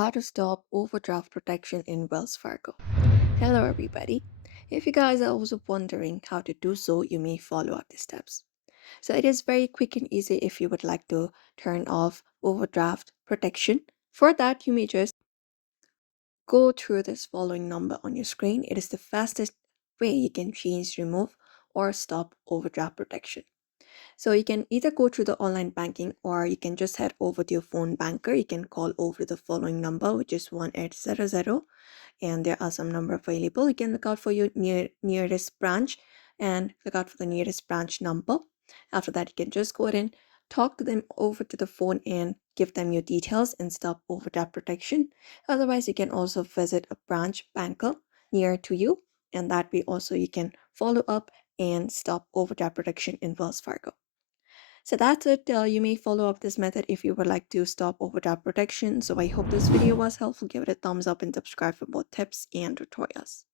How to stop overdraft protection in Wells Fargo. Hello, everybody. If you guys are also wondering how to do so, you may follow up the steps. So, it is very quick and easy if you would like to turn off overdraft protection. For that, you may just go through this following number on your screen. It is the fastest way you can change, remove, or stop overdraft protection. So you can either go through the online banking or you can just head over to your phone banker. You can call over the following number, which is 1800, and there are some number available. You can look out for your nearest branch and look out for the nearest branch number. After that, you can just go ahead and talk to them over to the phone and give them your details and stop overdraft protection. Otherwise, you can also visit a branch banker near to you, and that way also you can follow up and stop overdraft protection in Wells Fargo. So that's it. You may follow up this method if you would like to stop overdraft protection. So I hope this video was helpful. Give it a thumbs up and subscribe for more tips and tutorials.